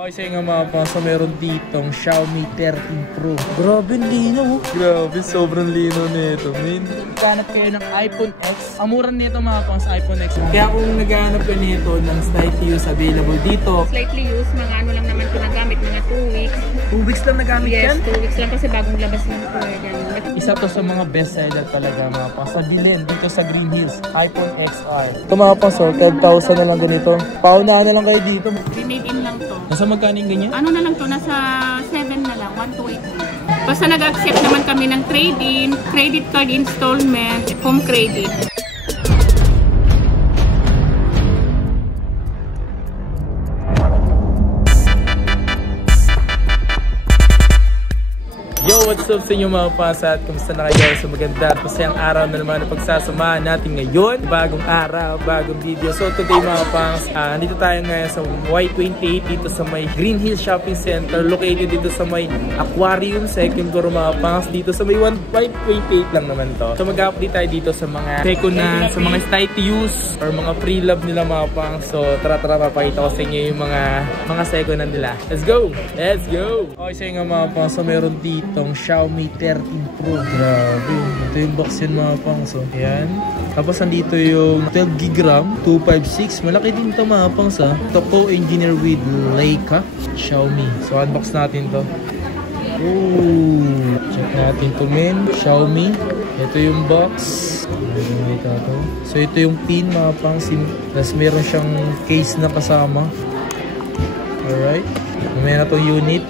Okay, sa'yo nga mga pangsa, meron ditong Xiaomi 13 Pro. Grabe, lino. Grabe, sobrang lino nito, min. Naghanap kayo ng iPhone X. Amuran nito mga pangsa, iPhone X. Kaya kung naghanap ka nito ng slightly used available dito. Slightly used, mga ano lang naman ito nagamit, mga 2 weeks. 2 weeks lang nagamit yan? Yes, 2 weeks lang kasi bagong labas lang ito. Isa to sa mga best seller talaga mga pangsa. Bilhin dito sa Green Hills, iPhone XR. Ito mga pangsa, 12,000 na lang ganito. Paunahan na lang kayo dito. Made in lang to. Nasa magkaning ganyan? Ano na lang to, nasa 7 na lang, 1 to 8. Basta nag-accept naman kami ng trade-in, credit card installment, home credit. Yo, what's up sa inyo mga pangsa at kumusta na kayo sa maganda at masayang araw na naman na pagsasamahan natin ngayon. Bagong araw, bagong video. So today mga pangs, nandito tayo ngayon sa Y28 dito sa may Green Hills Shopping Center, located dito sa may aquarium, second floor mga pangs, dito sa may Y28 lang naman to. So mag-update tayo dito sa mga second hand, sa mga slight use or mga pre-love nila mga pangs. So tara papakita ko sa inyo yung mga second hand nila. Let's go! Let's go! Okay, sa inyo mga pangs, so meron dito itong Xiaomi 13 Pro. Grabe. Ito yung box yun mga pangs. So, ayan. Tapos nandito yung 12GB RAM, 256. Malaki din ito mga pangs. Ito co-engineer with Leica Xiaomi. So unbox natin to. Ooh. Check natin to men. Xiaomi. Ito yung box. So ito yung pin mga pangs. Tapos meron siyang case na kasama. Alright. Mamaya na itong unit.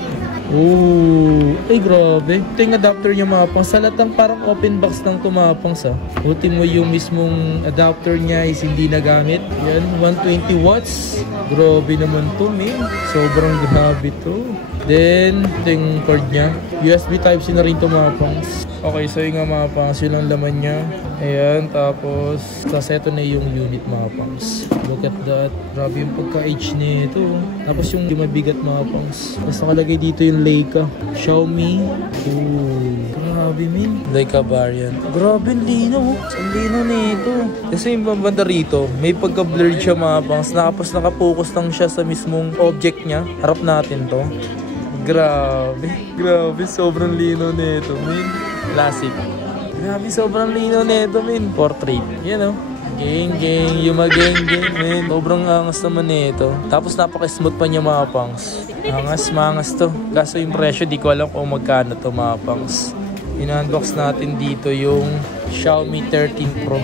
Ooh, ay grabe. Ito yung adapter niya mga pangs. Sa latang parang open box lang ito mga pangs. Buti mo yung mismong adapter niya is hindi nagamit. Yan, 120 watts. Grabe naman to, man. Sobrang grabe to. Then, ito yung cord niya. USB Type-C na rin ito mga pangs. Okay, so yung nga mga pangs, yun ang laman niya. Ayan, tapos ito na yung unit mga pangs. Look at that. Grabe yung pagka-H nito. Tapos yung mabigat mga pangs. Tapos nakalagay dito yung Leica Xiaomi. Ooh, grabe min. Leica variant. Grabe ang lino. Ang lino nito. Kasi yung banda rito, may pagka-blurred siya mga pangs. Tapos nakapokus lang siya sa mismong object niya. Harap natin to. Grabe. Grabe, sobrang lino nito min. Classic. Grabe, sobrang lino nito min. Portrait. Yan o. Gang, yung mag-gang, man. Sobrang angas naman nito. Tapos napaka-smooth pa niya mga pangs. Angas to. Kaso yung presyo, di ko alam kung magkano to mga pangs. In-unbox natin dito yung Xiaomi 13 Pro.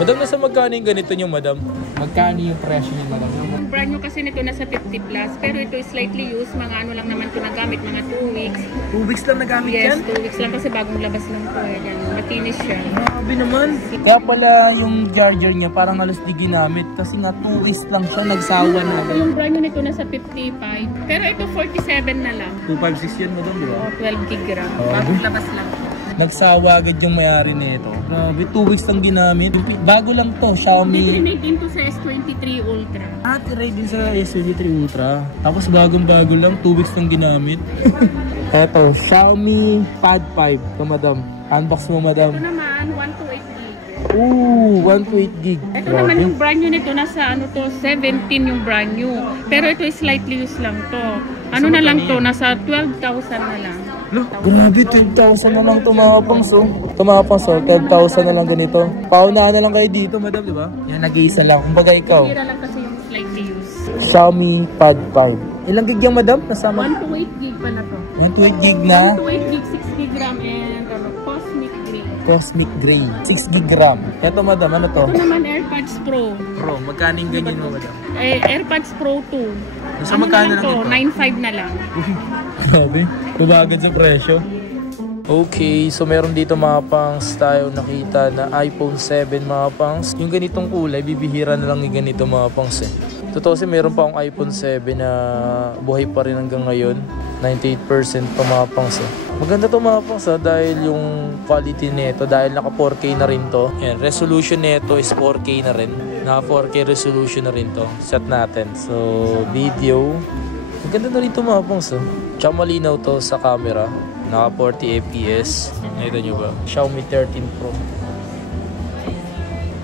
Madam, nasa magkano yung ganito nyo, madam? Magkano yung presyo niya, madam? Ang brand nyo kasi nito nasa 50 plus, pero ito is slightly used, mga ano lang naman ito nagamit, mga 2 weeks. 2 weeks lang nagamit yan? Yes, 2 weeks lang kasi bagong labas lang ito. Makinis siya. Grabe naman. Kaya pala yung charger niya parang halos di ginamit kasi nga 2 weeks lang siya, nagsawa na. Yung brand nyo nito nasa 55, pero ito 47 na lang. 256 yan, madam, di ba? 12GB RAM, bagong labas lang. Nagsawa agad yung may-ari nito. Grabe, 2 weeks lang ginamit. Bago lang to, Xiaomi. Tinrade din to sa S23 Ultra. Tinrade din sa S23 Ultra. Tapos bagong-bago lang, 2 weeks lang ginamit. Eto, Xiaomi Pad 5. Ito, madam. Unbox mo, madam. Ito naman, 1 to 8GB. Ooh, 1 to 8GB. Ito naman yung brand new nito, nasa ano to, 17 yung brand new. Pero ito is slightly used lang to. Ano na lang to, nasa 12,000 na lang. Grabe, 12,000 na lang tumapangso. 12,000 na lang ganito. Paunahan na lang kayo dito, madam, di ba? Yan, nag-iisa lang. Kumbaga ikaw. Tira lang kasi yung slightly used. Xiaomi Pad 5. Ilang gig yung madam? Nasama? 1 to 8GB pala to. 1 to 8 gig na? 1 to 8GB, 6GB RAM and Cosmic Gray. Cosmic Gray. 6 gig RAM. Ito, madam, ano to? Ito naman AirPods Pro. Pro, magkaning ganyan mo, madam? AirPods Pro 2. So, magkano lang ito? 9.5 na lang. Grabe, bumagad sa presyo. Okay, so meron dito mga pangs tayo nakita na iPhone 7 mga pangs. Yung ganitong kulay, bibihira na lang yung ganito mga pangs eh. Totoo kasi meron pa akong iPhone 7 na buhay pa rin hanggang ngayon. 98% pa mga pangs eh. Maganda to mga pangs dahil yung quality nito, dahil naka 4K na rin to. Yan, resolution nito is 4K na rin. Naka 4K resolution na rin to. Set natin. So, video. Maganda na rin to mga pangs eh. Tsaka malinaw to sa camera. Naka 40 fps. Nakita nyo ba? Xiaomi 13 Pro.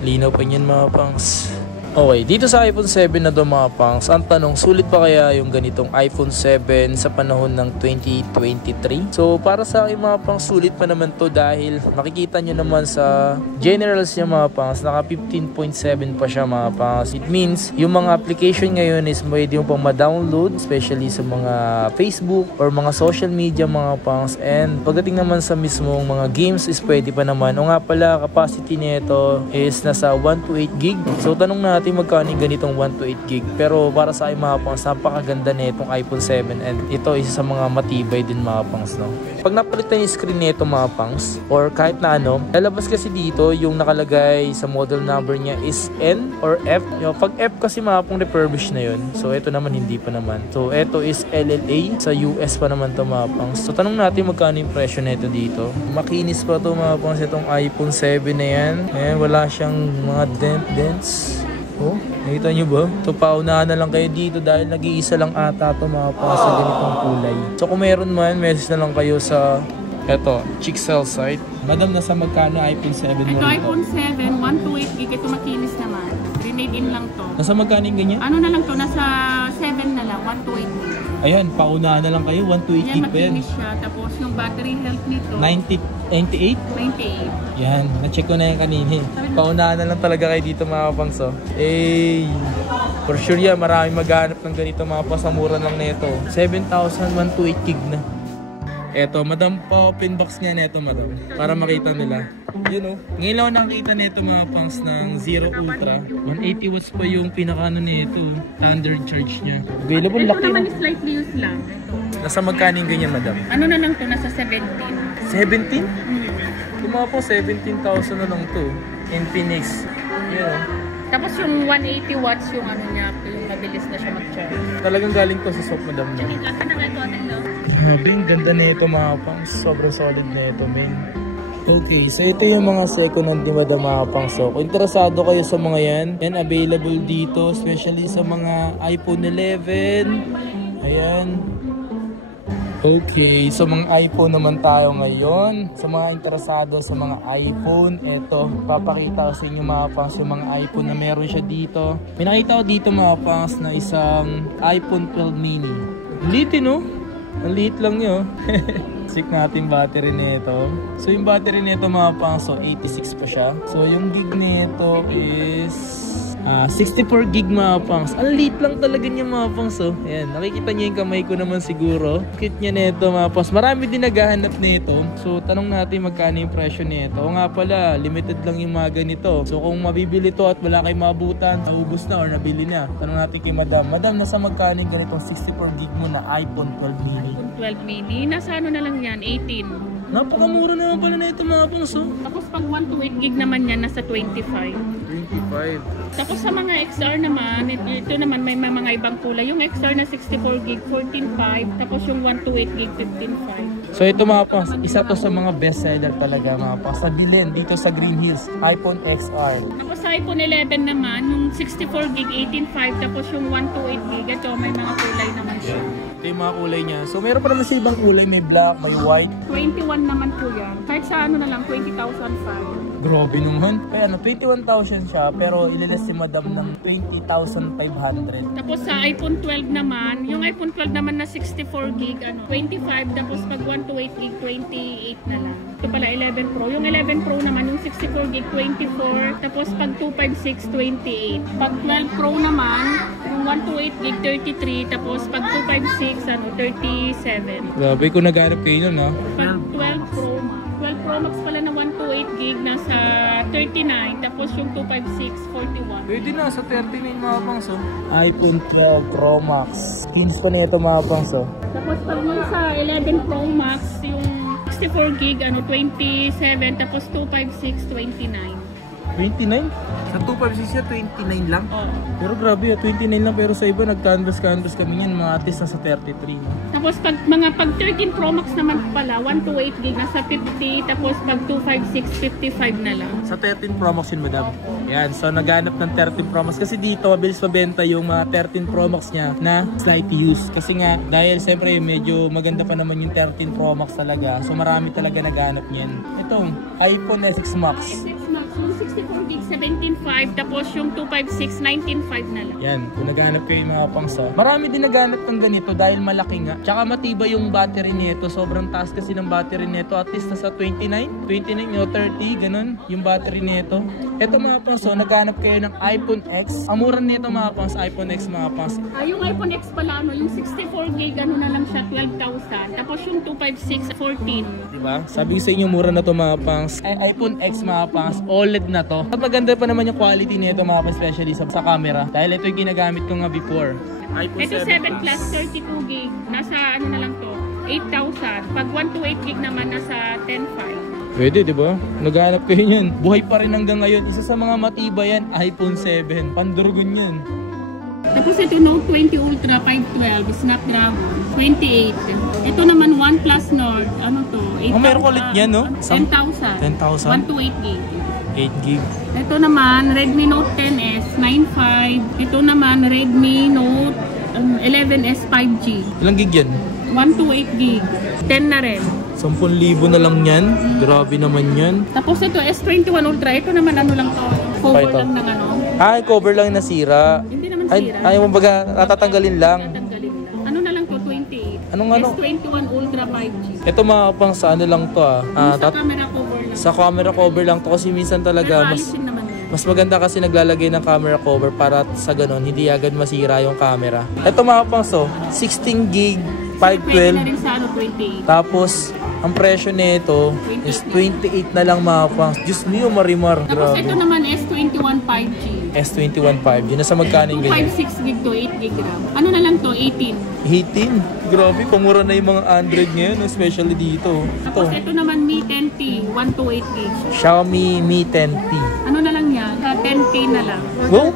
Linaw pa niyan mga pangs. Okay, dito sa iPhone 7 na to mga pangs, ang tanong, sulit pa kaya yung ganitong iPhone 7 sa panahon ng 2023? So para sa akin mga pangs, sulit pa naman to dahil makikita nyo naman sa generals niya mga pangs, naka 15.7 pa siya mga pangs. It means yung mga application ngayon is pwede yung pang ma-download, especially sa mga Facebook or mga social media mga pangs. And pagdating naman sa mismong mga games is pwede pa naman. O nga pala, capacity nito is nasa 1 to 8 gig. So tanong natin magkano yung ganitong 1 to 8 gig. Pero para sa akin mga pangs, napakaganda na itong iPhone 7 and ito isa sa mga matibay din mga pangs, no? Pag napalitan yung screen nito mga pangs or kahit na ano, lalabas kasi dito yung nakalagay sa model number niya is N or F. Yung pag F kasi mga pang refurbished na yun. So ito naman hindi pa naman. So ito is LLA, sa US pa naman to mga pangs. So tanong natin magkano yung presyo nito dito. Makinis pa to mga pangs itong iPhone 7 na yan. Ayan, wala siyang mga dents. Oh, nakita nyo ba? So paunahan na lang kayo dito dahil nag-iisa lang ata ito mga pangs sa ganitong kulay. So kung meron man, message na lang kayo sa eto, Chixel site. Madam, nasa magkano iPhone 7 mo? Ito iPhone 7, 1 to 8 gig. Ito makinis naman. Grenade in lang to. Nasa magkano yung ganyan? Ano na lang to? Nasa 7 na lang. 1 to 8 gig. Ayan, paunahan na lang kayo. 1 to 8 gig pa yan. Makinis siya. Tapos yung battery health nito 98? 98. Yan, na-check ko na yan kanina. Paunahan na lang talaga kayo dito mga pangso. Eh, for sure yan, maraming maghanap ng ganito mga pasamura lang nito. 7,000, 1 to 8 gig na. Eto, madam, pa-open box niya neto madam. Para makita nila. Yun o. Ngayon lang nakita nito mga pangs ng Zero Ultra. 180 watts pa yung pinaka-ano nito. Standard charge niya. Available, Ito laki naman no? is slightly used lang. Ito. Nasa magkano yung ganyan madam? Ano na lang to? Nasa 17. 17? Yung mga po, 17,000 na lang to. Infinix. Yun o. Tapos yung 180 watts yung ano niya, yung mabilis na siya mag-charge. Talagang galing to sa shop madam niya. Kasi na nga ito atin no? Grabe, ang ganda na ito mga pangs. Sobrang solid na ito, men. Okay, so ito yung mga second hand ni Madam mga pangs. So, kung interesado kayo sa mga yan, yan available dito, especially sa mga iPhone 11. Ayan. Okay, sa mga iPhone naman tayo ngayon. Sa mga interesado sa mga iPhone, eto, papakita ko sa inyo mga pangs yung mga iPhone na meron siya dito. May nakita ko dito mga pangs na isang iPhone 12 mini. Litin, no? Ang liit lang nyo. Check natin battery nito. So yung battery nito mga pangs, so 86 pa siya. So yung gig nito is 64 gig mga pangs. Ang liit lang talaga niya mga pangs. So ayan, nakikita niyo yung kamay ko naman siguro. Kit niya nito mga pangs. Marami din naghahanap nito. So tanong natin magkano yung presyo nito. O nga pala, limited lang yung mga ganito. So kung mabibili to at wala kayong mabutan, naubos na or nabili na. Tanong natin kay Madam. Madam, nasa magkano yung ganitong 64 gig mo na iPhone 12 mini? iPhone 12 mini, nasa ano na lang yan, 18. Napakamura naman pala na ito mga pangs. Tapos pag 1 to 8 gig naman yan, nasa 25. 25. Tapos sa mga XR naman, ito naman may mga ibang kulay. Yung XR na 64 gig, 14.5. Tapos yung 1 to 8 gig, 15.5. So ito mga pangs, isa to sa mga best seller talaga mga pangs. Sa bilhin dito sa Green Hills, iPhone XR. Tapos sa iPhone 11 naman, yung 64 gig, 18.5. Tapos yung 1 to 8 gig, ito may mga kulay naman siya. Ito yung mga kulay niya. So meron pa naman siya ibang kulay, may black, may white. 21 naman po yan. Kahit sa ano na lang, 20,005. Grabe naman. Kaya ano, 21,000 siya pero ililis si Madam ng 20,500. Tapos sa iPhone 12 naman, yung iPhone 12 naman na 64 gig, 25. Tapos pag 1 to 8 gig, 28 na lang. Ito pala 11 Pro. Yung 11 Pro naman, yung 64 gig, 24. Tapos pag 256, 28. Pag 12 Pro naman, yung 1 to 8 gig, 33. Tapos pag 256, 37. Grabe kung naghanap kayo nun ha. Pag 12 Pro Max pala na 1 to 8 gig, nasa 39. Tapos yung 256, 41. Pwede na, sa 39 mga pangs iPhone 12 Pro Max. Skins pa nito mga pangs Tapos pag yung sa 11 Pro Max, yung 64 gig, 27. Tapos 256, 29. 29? Sa 256 29 lang? Oo. Pero grabe 29 lang pero sa iba nag-canvas kami yan mga artist nasa 33 no? Tapos pag 13 Pro Max naman pala 1 to 8 gig nasa 50, tapos pag 256 55 na lang. Sa 13 Pro Max yun madam. Yan, so naghanap ng 13 Pro Max kasi dito mabilis mabenta yung mga 13 Pro Max niya na slightly used. Kasi nga dahil siyempre medyo maganda pa naman yung 13 Pro Max talaga. So marami talaga naghanap niyan. Itong iPhone SX Max. SX Max, yung 64 gig, 17.5. Tapos yung 256, 19.5 na lang. Yan, kung naghanap kayo yung mga pangsa. Marami din naghanap ng ganito dahil malaki nga. Tsaka matibay yung battery nito. Sobrang taas kasi ng battery nito. At least nasa 29 o 30, ganun yung battery nito. Ito mga pangso, naghanap kayo ng iPhone X. Ang mura nito mga pangs, iPhone X mga pangs. Yung iPhone X pala, yung 64 gig, ano na lang siya, 12,000. Tapos yung 256, 14. Diba? Sabi ko sa inyo, mura na to mga pangs. iPhone X mga pangs, OLED na to. At maganda pa naman yung quality nito mga pangs, especially sa camera. Dahil ito yung ginagamit ko nga before. iPhone ito 7 Plus, 32 gig. Nasa ano na lang to, 8,000. Pag 128 gig naman, nasa 10,500. Pwede, di ba? Naghanap kayo yun. Buhay pa rin hanggang ngayon. Isa sa mga matibay yan, iPhone 7. Pandurgon yun. Tapos ito Note 20 Ultra 512, Snapdragon, 28. Ito naman OnePlus Nord, ano to? 8,000. Meron ko ulit yan, no? 10,000. 10,000? 128 gig. 8 gig. Ito naman, Redmi Note 10S, 9.5. Ito naman, Redmi Note 11S 5G. Ilang gig yan? 128 gig. 10 na rin. 10,000 na lang yan. Grabe naman yan. Tapos ito S21 Ultra. Ito naman ano lang to. Cover lang ng ano. Ay, cover lang nasira. Hindi naman sira. Ay, kumbaga, natatanggalin lang. Tatanggalin lang. Ano na lang to, 28. Anong ano? S21 Ultra 5G. Ito mga pang sa ano lang to Sa camera cover lang. Sa camera cover lang to kasi minsan talaga mas maganda kasi naglalagay ng camera cover para sa ganun hindi agad masira yung camera. Ito mga pang 16 gig 512. Pwede na rin sa ano, 28. Tapos ang presyo nito is 28 na lang mga pangs. Diyos niyo, marimar. Tapos Grabe. ito naman S21 5G. S21 5G. Nasa magkaning ganyan? 256 gig to 8 gig RAM. Ano na lang to? 18. 18? Grabe, pamura na yung mga Android ngayon, especially dito. Tapos ito naman Mi 10T, 128 gig. Xiaomi Mi 10T. Ano na lang yan? 10K na lang. Wow!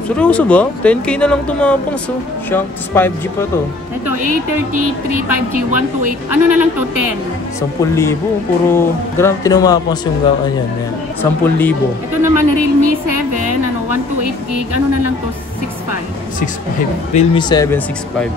Seryoso ba? 10K na lang ito mga pangs. Xiaomi, 5G pa to. Ito, A33 5G, 128. Ano na lang to? 10. 10,000. Puro gram tinumapos yung ganyan. 10,000. Ito naman Realme 7, ano, 128 gig. Ano na lang to? 6.5. 6.5. Realme 7, 6.5.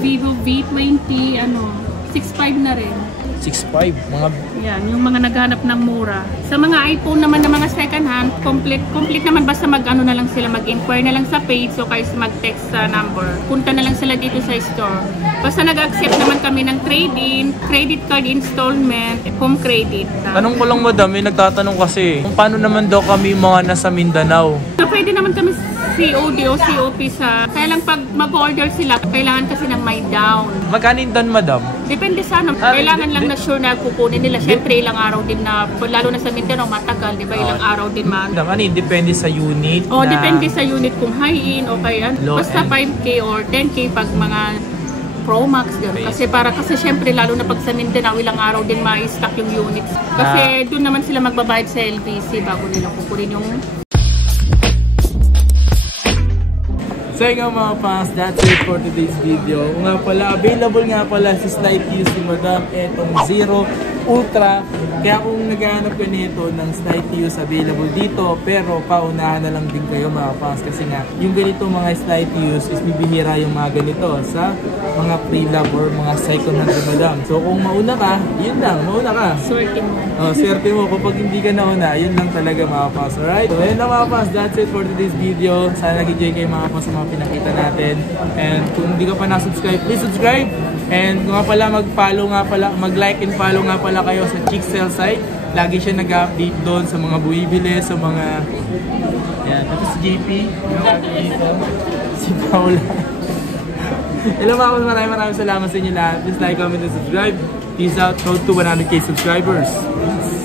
Vivo V20, ano, 6.5 na rin. 6.5. Mga Yan, yung mga naghanap ng mura. Sa mga iPhone naman na mga second hand, complete naman basta mag-ano na lang sila, mag-inquire na lang sa page o kaya mag-text sa number. Punta na lang sila dito sa store. Basta nag-accept naman kami ng trade-in, credit card installment, home credit. tanong ko lang madam, may nagtatanong kasi kung paano naman daw kami mga nasa Mindanao. So, pwede naman kami COD o COP sa... Kaya lang pag mag-order sila, kailangan kasi ng may down. Magkano yung doon madam? Depende sa ano. Kailangan lang na sure na kukunin nila. Siyempre, ilang araw din na, lalo na sa Mindanao, matagal, di ba? Ilang araw din man. Madam, ano yun? Depende sa unit O, na... depende sa unit kung high-in o kaya basta 5K or 10K pag mga Pro Max. Gano'n. Kasi syempre, lalo na pag sa Mindanao, ilang araw din ma-stock yung units. Kasi doon naman sila magbabayad sa LBC bago nila kukunin yung... So yun nga mga fans, that's it for today's video. Kung nga pala, available nga pala si Slide Fuse ni Madam etong Zero Ultra. Kaya kung naghahanap ka nito ng Slide Fuse, available dito. Pero paunahan na lang din kayo mga fans. Kasi nga, yung ganito mga Slide Fuse is bibihira yung mga ganito sa mga pre-love or mga second hand ni Madam. So kung mauna ka, yun lang, mauna ka. Swerte mo. Swerte mo. Kapag hindi ka nauna, yun lang talaga mga fans. Alright? So yun lang mga fans, that's it for today's video. Sana nag-enjoy kayo mga fans sa mga pinakita natin. And kung hindi ka pa na-subscribe, please subscribe. And kung nga pala mag-follow nga pala, mag-like and follow nga pala kayo sa Chixel site. Lagi siya nag-update doon sa mga buibili, sa mga... Yan. Tapos si JP, si Paula. Hello mga fans, maraming salamat sa inyo lahat. Please like, comment, and subscribe. Peace out. Road to 100k subscribers. Peace.